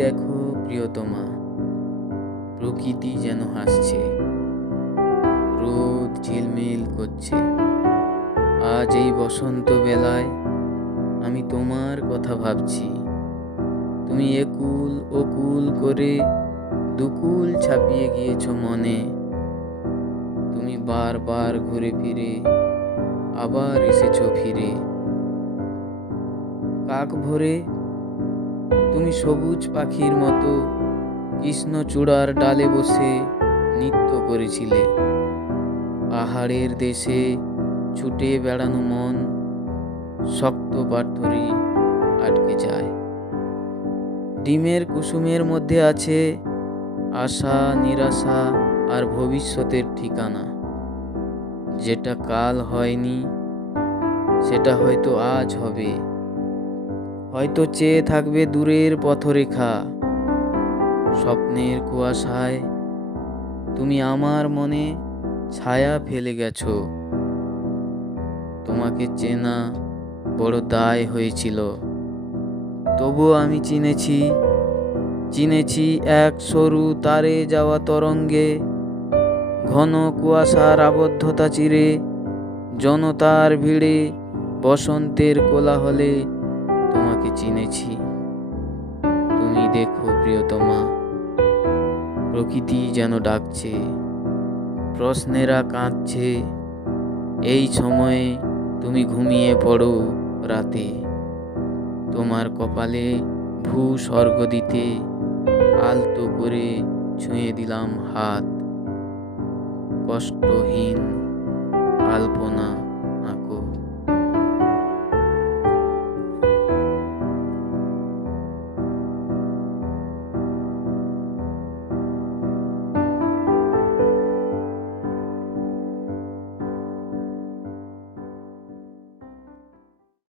দেখো প্রিয়তমা, প্রকৃতি যেন হাসছে, রোদ ঝিলমিল করছে। আজ এই বসন্ত বেলায় আমি তোমার কথা ভাবছি। তুমি একুল ওকুল করে দুকুল ছাপিয়ে গিয়েছ মনে। তুমি বারবার ঘুরে ফিরে আবার এসেছ ফিরে। কাক ভরে তুমি সবুজ পাখির মতো কৃষ্ণচূড়ার ডালে বসে নৃত্য করেছিলে। পাহাড়ের দেশে ছুটে বেড়ানো মন শক্ত পাথরি আটকে যায়। ডিমের কুসুমের মধ্যে আছে আশা, নিরাশা আর ভবিষ্যতের ঠিকানা। যেটা কাল হয়নি, সেটা হয়তো আজ হবে। হয়তো চেয়ে থাকবে দূরের পথরেখা। স্বপ্নের কুয়াশায় তুমি আমার মনে ছায়া ফেলে গেছো। তোমাকে চেনা বড় দায় হয়েছিল। তবুও আমি চিনেছি চিনেছি এক সরু তারে যাওয়া তরঙ্গে। ঘন কুয়াশার আবদ্ধতা চিরে, জনতার ভিড়ে বসন্তের কোলাহলে তোমাকে চিনেছি। তুমি দেখো প্রিয়তমা, প্রকৃতি যেন ডাকছে, প্রশ্নেরা কাঁদছে। এই সময়ে তুমি ঘুমিয়ে পড়ো রাতে। তোমার কপালে ভূ স্বর্গ দিতে আলতো করে ছুঁয়ে দিলাম হাত। কষ্টহীন আলপনা।